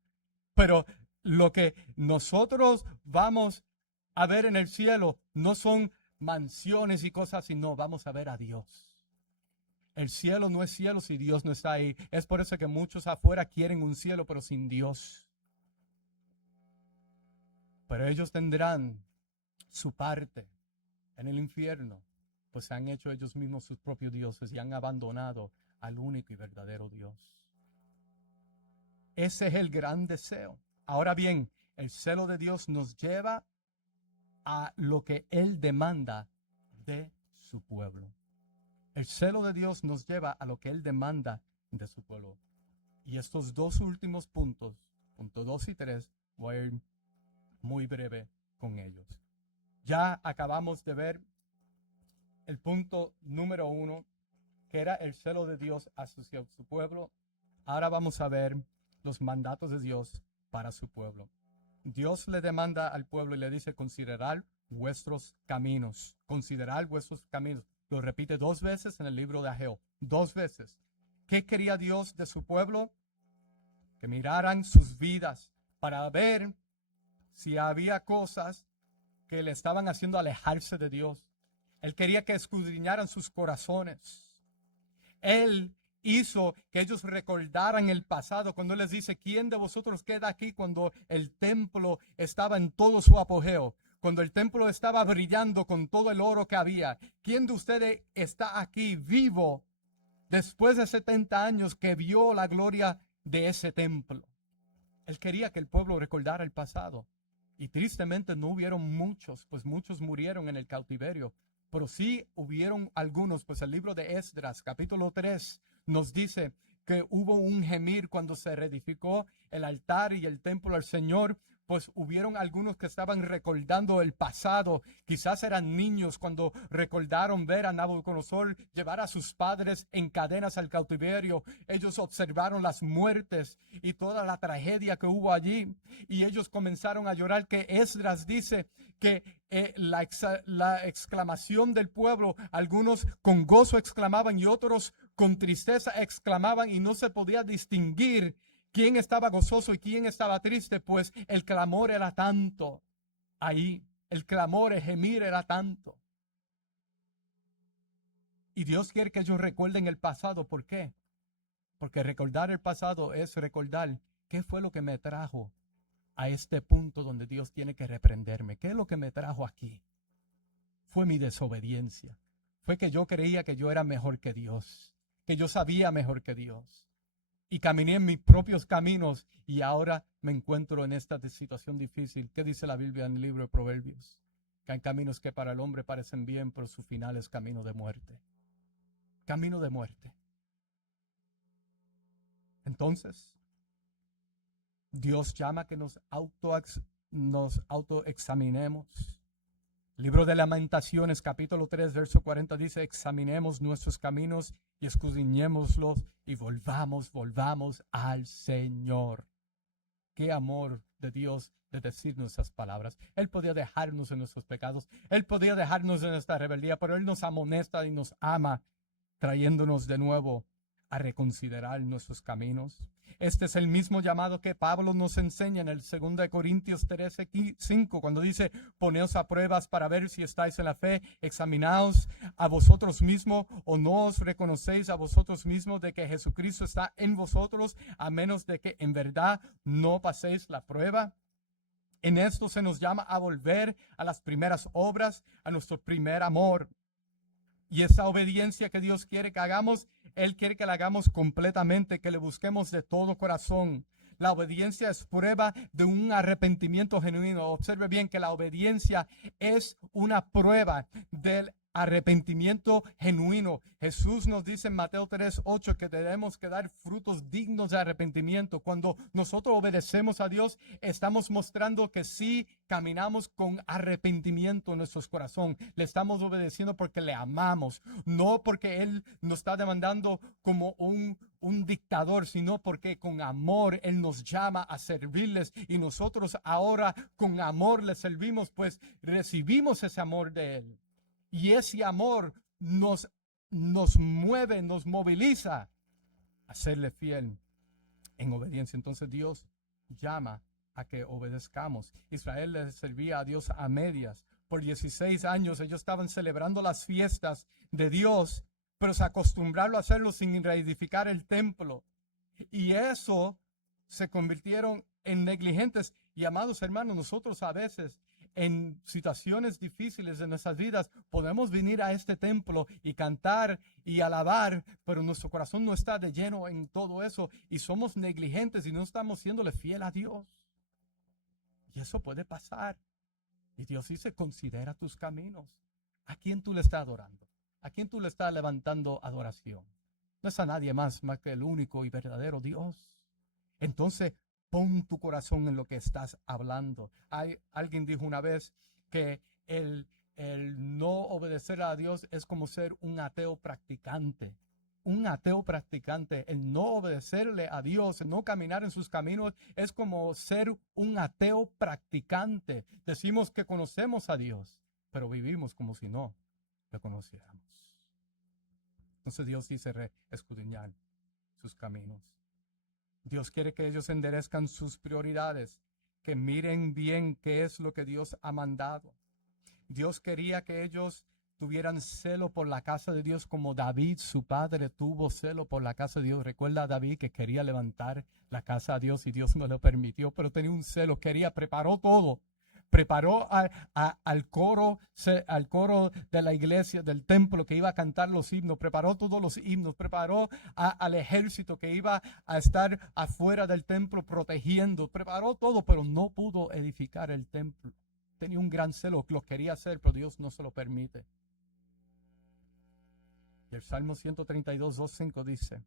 Pero lo que nosotros vamos a ver en el cielo no son mansiones y cosas, sino vamos a ver a Dios. El cielo no es cielo si Dios no está ahí. Es por eso que muchos afuera quieren un cielo, pero sin Dios. Pero ellos tendrán su parte en el infierno, pues se han hecho ellos mismos sus propios dioses y han abandonado al único y verdadero Dios. Ese es el gran deseo. Ahora bien, el celo de Dios nos lleva a lo que Él demanda de su pueblo. El celo de Dios nos lleva a lo que Él demanda de su pueblo. Y estos dos últimos puntos, punto 2 y 3, voy a ir muy breve con ellos. Ya acabamos de ver el punto número 1, que era el celo de Dios hacia su pueblo. Ahora vamos a ver los mandatos de Dios para su pueblo. Dios le demanda al pueblo y le dice: considerad vuestros caminos. Considerad vuestros caminos. Lo repite 2 veces en el libro de Ageo. 2 veces. ¿Qué quería Dios de su pueblo? Que miraran sus vidas para ver si había cosas que le estaban haciendo alejarse de Dios. Él quería que escudriñaran sus corazones. Él hizo que ellos recordaran el pasado cuando Él les dice: ¿quién de vosotros queda aquí cuando el templo estaba en todo su apogeo? Cuando el templo estaba brillando con todo el oro que había. ¿Quién de ustedes está aquí vivo después de 70 años que vio la gloria de ese templo? Él quería que el pueblo recordara el pasado. Y tristemente no hubieron muchos, pues muchos murieron en el cautiverio. Pero sí hubieron algunos, pues el libro de Esdras, capítulo 3, nos dice que hubo un gemir cuando se reedificó el altar y el templo al Señor, pues hubieron algunos que estaban recordando el pasado. Quizás eran niños cuando recordaron ver a Nabucodonosor llevar a sus padres en cadenas al cautiverio. Ellos observaron las muertes y toda la tragedia que hubo allí, y ellos comenzaron a llorar, que Esdras dice que la exclamación del pueblo, algunos con gozo exclamaban y otros con tristeza exclamaban, y no se podía distinguir quién estaba gozoso y quién estaba triste, pues el clamor era tanto ahí, el clamor, el gemir era tanto. Y Dios quiere que ellos recuerden el pasado. ¿Por qué? Porque recordar el pasado es recordar qué fue lo que me trajo a este punto donde Dios tiene que reprenderme. ¿Qué es lo que me trajo aquí? Fue mi desobediencia. Fue que yo creía que yo era mejor que Dios, que yo sabía mejor que Dios, y caminé en mis propios caminos, y ahora me encuentro en esta situación difícil. ¿Qué dice la Biblia en el libro de Proverbios? Que hay caminos que para el hombre parecen bien, pero su final es camino de muerte. Camino de muerte. Entonces, Dios llama que nos autoexaminemos. Libro de Lamentaciones, capítulo 3, verso 40 dice: examinemos nuestros caminos y escudriñémoslos y volvamos al Señor. Qué amor de Dios de decirnos esas palabras. Él podía dejarnos en nuestros pecados, Él podía dejarnos en nuestra rebeldía, pero Él nos amonesta y nos ama, trayéndonos de nuevo a reconsiderar nuestros caminos. Este es el mismo llamado que Pablo nos enseña en el 2 Corintios 13:5, cuando dice: poneos a pruebas para ver si estáis en la fe, examinaos a vosotros mismos, o no os reconocéis a vosotros mismos de que Jesucristo está en vosotros, a menos de que en verdad no paséis la prueba. En esto se nos llama a volver a las primeras obras, a nuestro primer amor. Y esa obediencia que Dios quiere que hagamos, Él quiere que la hagamos completamente, que le busquemos de todo corazón. La obediencia es prueba de un arrepentimiento genuino. Observe bien que la obediencia es una prueba del arrepentimiento genuino. Jesús nos dice en Mateo 3:8 que debemos que dar frutos dignos de arrepentimiento. Cuando nosotros obedecemos a Dios, estamos mostrando que sí caminamos con arrepentimiento en nuestros corazones. Le estamos obedeciendo porque le amamos, no porque Él nos está demandando como un dictador, sino porque con amor Él nos llama a servirles, y nosotros ahora con amor le servimos, pues recibimos ese amor de Él. Y ese amor nos mueve, nos moviliza a serle fiel en obediencia. Entonces Dios llama a que obedezcamos. Israel le servía a Dios a medias. Por 16 años ellos estaban celebrando las fiestas de Dios, pero se acostumbraron a hacerlo sin reedificar el templo. Y eso se convirtieron en negligentes. Y amados hermanos, nosotros a veces en situaciones difíciles de nuestras vidas podemos venir a este templo y cantar y alabar, pero nuestro corazón no está de lleno en todo eso, y somos negligentes y no estamos siéndole fiel a Dios. Y eso puede pasar. Y Dios dice: considera tus caminos. ¿A quién tú le estás adorando? ¿A quién tú le estás levantando adoración? No es a nadie más que el único y verdadero Dios. Entonces, pon tu corazón en lo que estás hablando. Alguien dijo una vez que el no obedecer a Dios es como ser un ateo practicante. Un ateo practicante, el no obedecerle a Dios, el no caminar en sus caminos, es como ser un ateo practicante. Decimos que conocemos a Dios, pero vivimos como si no lo conociéramos. Entonces Dios dice escudriñar sus caminos. Dios quiere que ellos enderezcan sus prioridades, que miren bien qué es lo que Dios ha mandado. Dios quería que ellos tuvieran celo por la casa de Dios, como David, su padre, tuvo celo por la casa de Dios. Recuerda a David que quería levantar la casa a Dios y Dios no lo permitió, pero tenía un celo, preparó todo. Preparó al coro de la iglesia, del templo, que iba a cantar los himnos, preparó todos los himnos, preparó al ejército que iba a estar afuera del templo protegiendo, preparó todo, pero no pudo edificar el templo. Tenía un gran celo, lo quería hacer, pero Dios no se lo permite. Y el Salmo 132, 2, 5 dice: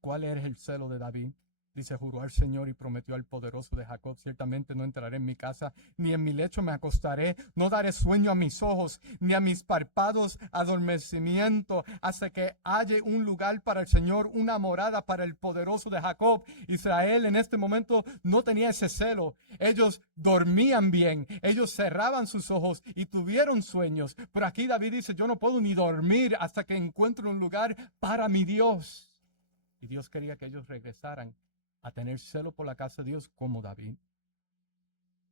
¿cuál es el celo de David? Dice, juró al Señor y prometió al poderoso de Jacob, ciertamente no entraré en mi casa, ni en mi lecho me acostaré, no daré sueño a mis ojos, ni a mis párpados adormecimiento, hasta que halle un lugar para el Señor, una morada para el poderoso de Jacob. Israel en este momento no tenía ese celo. Ellos dormían bien, ellos cerraban sus ojos y tuvieron sueños. Pero aquí David dice, yo no puedo ni dormir hasta que encuentre un lugar para mi Dios. Y Dios quería que ellos regresaran a tener celo por la casa de Dios como David.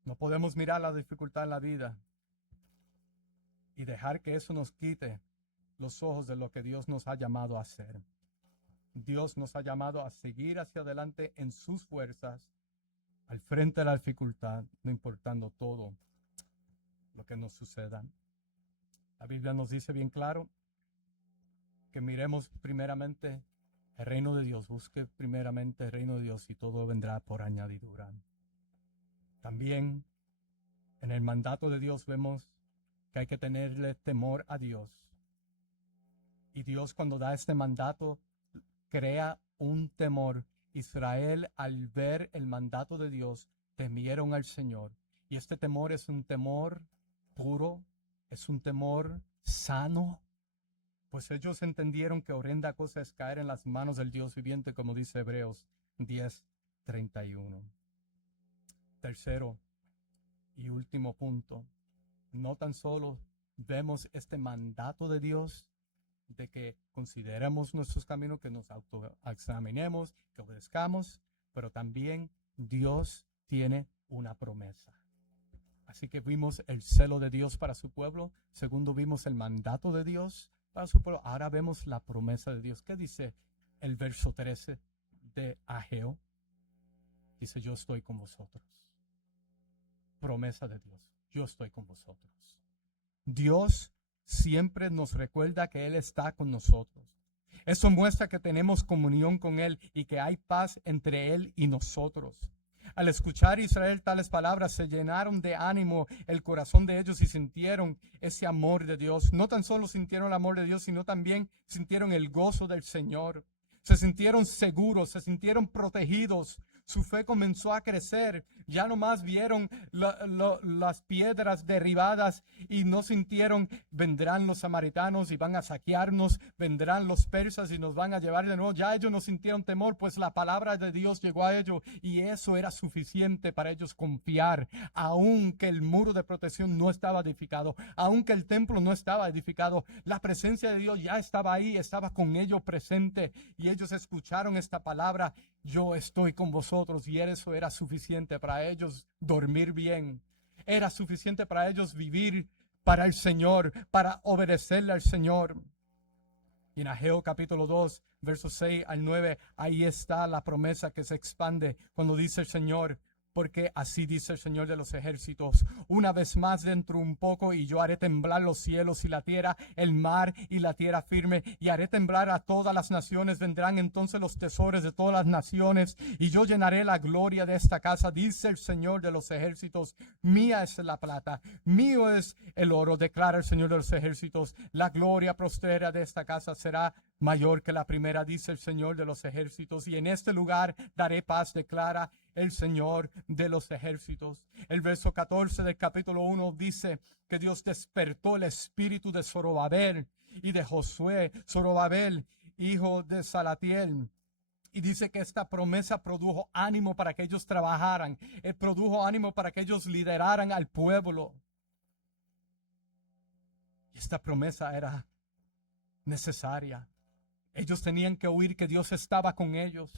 No podemos mirar la dificultad en la vida y dejar que eso nos quite los ojos de lo que Dios nos ha llamado a hacer. Dios nos ha llamado a seguir hacia adelante en sus fuerzas, al frente de la dificultad, no importando todo lo que nos suceda. La Biblia nos dice bien claro que miremos primeramente el reino de Dios, busque primeramente el reino de Dios y todo vendrá por añadidura. También en el mandato de Dios vemos que hay que tenerle temor a Dios. Y Dios, cuando da este mandato, crea un temor. Israel, al ver el mandato de Dios, temieron al Señor. Y este temor es un temor puro, es un temor sano, pues ellos entendieron que horrenda cosa es caer en las manos del Dios viviente, como dice Hebreos 10:31. Tercero y último punto, no tan solo vemos este mandato de Dios de que consideremos nuestros caminos, que nos autoexaminemos, que obedezcamos, pero también Dios tiene una promesa. Así que vimos el celo de Dios para su pueblo. Segundo, vimos el mandato de Dios para su pueblo. Ahora vemos la promesa de Dios. ¿Qué dice el verso 13 de Ageo? Dice, yo estoy con vosotros. Promesa de Dios. Yo estoy con vosotros. Dios siempre nos recuerda que Él está con nosotros. Eso muestra que tenemos comunión con Él y que hay paz entre Él y nosotros. Al escuchar Israel tales palabras, se llenaron de ánimo el corazón de ellos y sintieron ese amor de Dios. No tan solo sintieron el amor de Dios, sino también sintieron el gozo del Señor. Se sintieron seguros, se sintieron protegidos. Su fe comenzó a crecer. Ya no más vieron las piedras derribadas y no sintieron, vendrán los samaritanos y van a saquearnos, vendrán los persas y nos van a llevar de nuevo. Ya ellos no sintieron temor, pues la palabra de Dios llegó a ellos y eso era suficiente para ellos confiar. Aunque el muro de protección no estaba edificado, aunque el templo no estaba edificado, la presencia de Dios ya estaba ahí, estaba con ellos presente y ellos escucharon esta palabra. Yo estoy con vosotros, y eso era suficiente para ellos dormir bien. Era suficiente para ellos vivir para el Señor, para obedecerle al Señor. Y en Ageo capítulo 2, versos 6 al 9, ahí está la promesa que se expande cuando dice el Señor, porque así dice el Señor de los ejércitos, una vez más dentro un poco y yo haré temblar los cielos y la tierra, el mar y la tierra firme, y haré temblar a todas las naciones. Vendrán entonces los tesoros de todas las naciones y yo llenaré la gloria de esta casa, dice el Señor de los ejércitos. Mía es la plata, mío es el oro, declara el Señor de los ejércitos. La gloria postera de esta casa será mayor que la primera, dice el Señor de los ejércitos, y en este lugar daré paz, declara el Señor de los ejércitos. El verso 14 del capítulo 1 dice que Dios despertó el espíritu de Zorobabel y de Josué, Zorobabel, hijo de Salatiel. Y dice que esta promesa produjo ánimo para que ellos trabajaran, produjo ánimo para que ellos lideraran al pueblo. Y esta promesa era necesaria. Ellos tenían que oír que Dios estaba con ellos.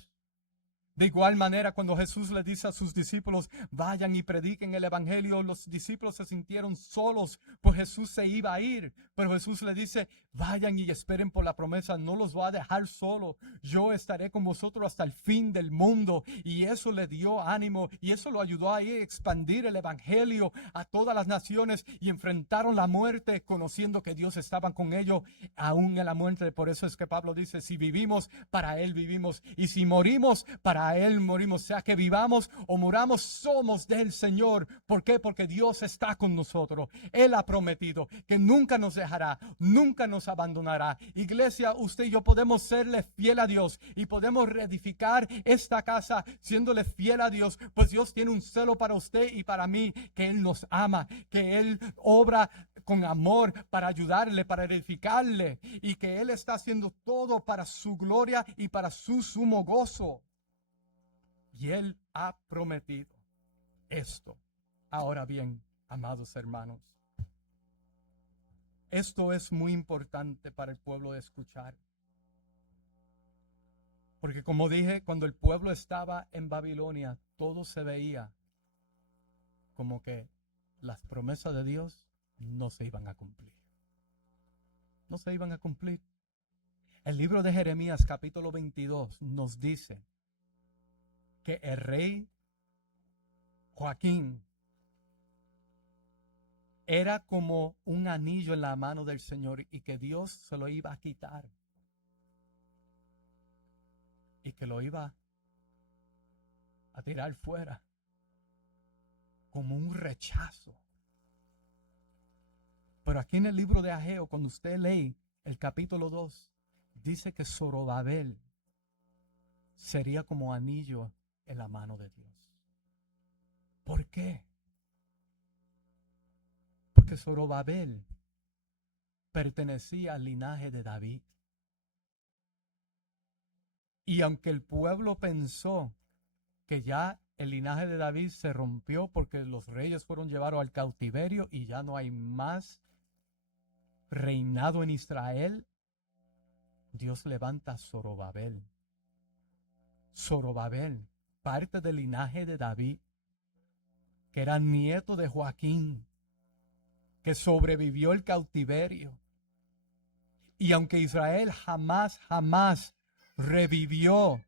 De igual manera, cuando Jesús le dice a sus discípulos, vayan y prediquen el evangelio, los discípulos se sintieron solos, pues Jesús se iba a ir. Pero Jesús le dice, vayan y esperen por la promesa, no los voy a dejar solo. Yo estaré con vosotros hasta el fin del mundo. Y eso le dio ánimo y eso lo ayudó a expandir el evangelio a todas las naciones y enfrentaron la muerte conociendo que Dios estaba con ellos, aún en la muerte. Por eso es que Pablo dice, si vivimos, para Él vivimos, y si morimos, para para Él morimos, sea que vivamos o muramos, somos del Señor. ¿Por qué? Porque Dios está con nosotros. Él ha prometido que nunca nos dejará, nunca nos abandonará. Iglesia, usted y yo podemos serle fiel a Dios y podemos reedificar esta casa siéndole fiel a Dios, pues Dios tiene un celo para usted y para mí, que Él nos ama, que Él obra con amor para ayudarle, para edificarle, y que Él está haciendo todo para su gloria y para su sumo gozo. Y Él ha prometido esto. Ahora bien, amados hermanos, esto es muy importante para el pueblo de escuchar. Porque como dije, cuando el pueblo estaba en Babilonia, todo se veía como que las promesas de Dios no se iban a cumplir. No se iban a cumplir. El libro de Jeremías capítulo 22 nos dice que el rey Joaquín era como un anillo en la mano del Señor y que Dios se lo iba a quitar. Y que lo iba a tirar fuera como un rechazo. Pero aquí en el libro de Ageo, cuando usted lee el capítulo 2, dice que Zorobabel sería como anillo en la mano de Dios. ¿Por qué? Porque Zorobabel pertenecía al linaje de David. Y aunque el pueblo pensó que ya el linaje de David se rompió porque los reyes fueron llevados al cautiverio y ya no hay más reinado en Israel, Dios levanta a Zorobabel. Zorobabel, parte del linaje de David, que era nieto de Joaquín, que sobrevivió el cautiverio. Y aunque Israel jamás revivió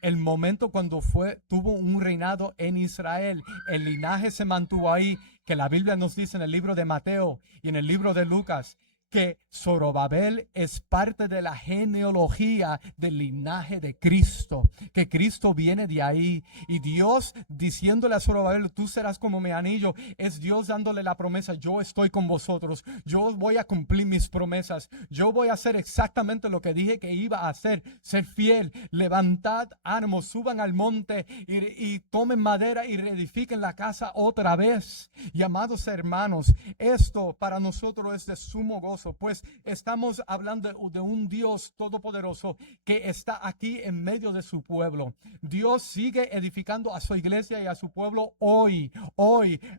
el momento cuando tuvo un reinado en Israel, el linaje se mantuvo ahí, que la Biblia nos dice en el libro de Mateo y en el libro de Lucas, que Zorobabel es parte de la genealogía del linaje de Cristo, que Cristo viene de ahí. Y Dios diciéndole a Zorobabel, tú serás como mi anillo, es Dios dándole la promesa, yo estoy con vosotros, yo voy a cumplir mis promesas, yo voy a hacer exactamente lo que dije que iba a hacer, ser fiel, levantad ánimo, suban al monte y tomen madera y reedifiquen la casa otra vez. Y amados hermanos, esto para nosotros es de sumo gozo, pues estamos hablando de un Dios todopoderoso que está aquí en medio de su pueblo. Dios sigue edificando a su iglesia y a su pueblo hoy.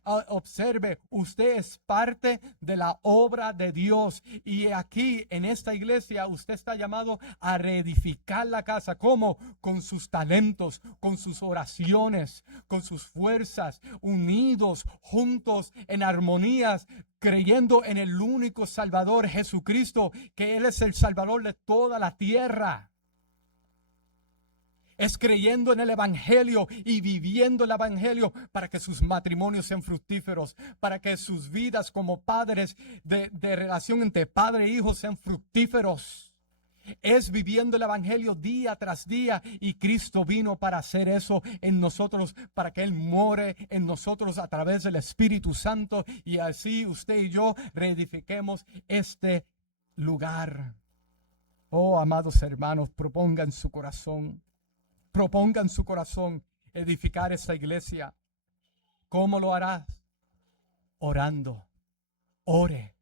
Observe, usted es parte de la obra de Dios y aquí en esta iglesia usted está llamado a reedificar la casa. ¿Cómo? Con sus talentos, con sus oraciones, con sus fuerzas, unidos, juntos, en armonías, creyendo en el único Salvador, Jesucristo, que Él es el Salvador de toda la tierra. Es creyendo en el Evangelio y viviendo el Evangelio para que sus matrimonios sean fructíferos, para que sus vidas como padres de relación entre padre e hijo sean fructíferos. Es viviendo el Evangelio día tras día y Cristo vino para hacer eso en nosotros, para que Él more en nosotros a través del Espíritu Santo y así usted y yo reedifiquemos este lugar. Oh, amados hermanos, propongan su corazón edificar esta iglesia. ¿Cómo lo harás? Orando. Ore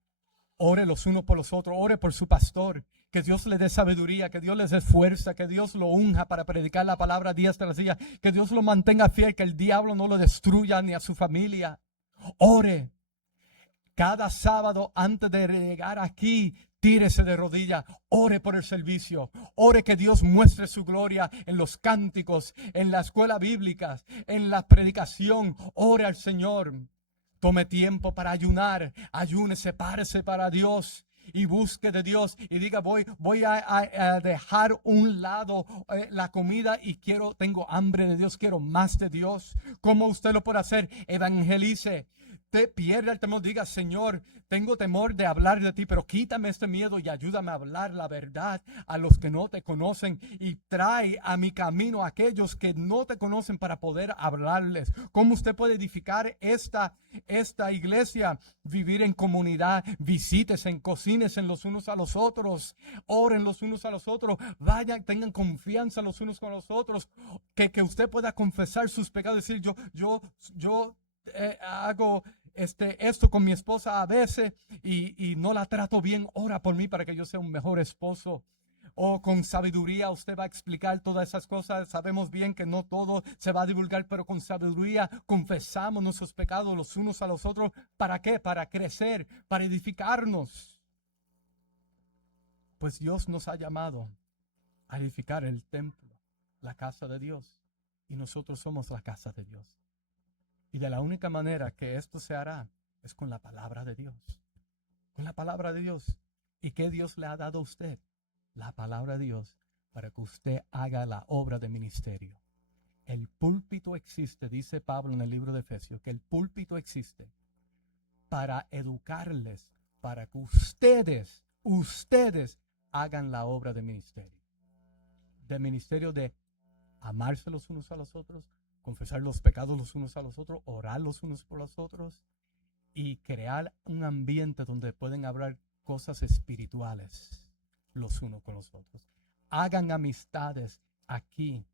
los unos por los otros, ore por su pastor. Que Dios le dé sabiduría, que Dios les dé fuerza, que Dios lo unja para predicar la palabra día tras día, que Dios lo mantenga fiel, que el diablo no lo destruya ni a su familia. Ore. Cada sábado antes de llegar aquí, tírese de rodillas, ore por el servicio, ore que Dios muestre su gloria en los cánticos, en la escuela bíblica, en la predicación, ore al Señor. Tome tiempo para ayunar, ayune, sepárese para Dios y busque de Dios y diga voy a dejar un lado la comida y tengo hambre de Dios, quiero más de Dios. ¿Cómo usted lo puede hacer? Evangelice. usted pierda el temor, diga, Señor, tengo temor de hablar de ti, pero quítame este miedo y ayúdame a hablar la verdad a los que no te conocen y trae a mi camino a aquellos que no te conocen para poder hablarles. ¿Cómo usted puede edificar esta iglesia? Vivir en comunidad, visítesen, cocínesen los unos a los otros, oren los unos a los otros, vayan, tengan confianza los unos con los otros, que usted pueda confesar sus pecados, decir, yo hago esto con mi esposa a veces y no la trato bien, ora por mí para que yo sea un mejor esposo. O con sabiduría usted va a explicar todas esas cosas. Sabemos bien que no todo se va a divulgar, pero con sabiduría confesamos nuestros pecados los unos a los otros. ¿Para qué? Para crecer, para edificarnos. Pues Dios nos ha llamado a edificar el templo, la casa de Dios. Y nosotros somos la casa de Dios. Y de la única manera que esto se hará es con la palabra de Dios. Con la palabra de Dios. ¿Y qué Dios le ha dado a usted? La palabra de Dios para que usted haga la obra de ministerio. El púlpito existe, dice Pablo en el libro de Efesios, que el púlpito existe para educarles, para que ustedes hagan la obra de ministerio. De ministerio de amarse los unos a los otros, confesar los pecados los unos a los otros, orar los unos por los otros y crear un ambiente donde pueden hablar cosas espirituales los unos con los otros. Hagan amistades aquí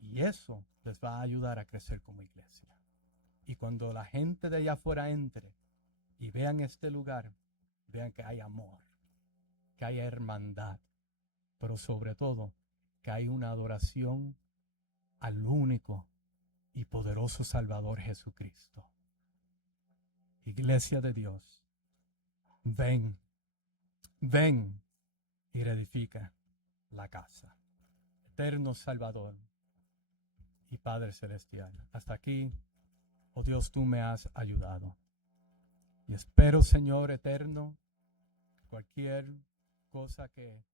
y eso les va a ayudar a crecer como iglesia. Y cuando la gente de allá afuera entre y vean este lugar, vean que hay amor, que hay hermandad, pero sobre todo que hay una adoración al único y poderoso Salvador Jesucristo. Iglesia de Dios, ven y reedifica la casa. Eterno Salvador y Padre Celestial, hasta aquí, oh Dios, tú me has ayudado. Y espero, Señor eterno, cualquier cosa que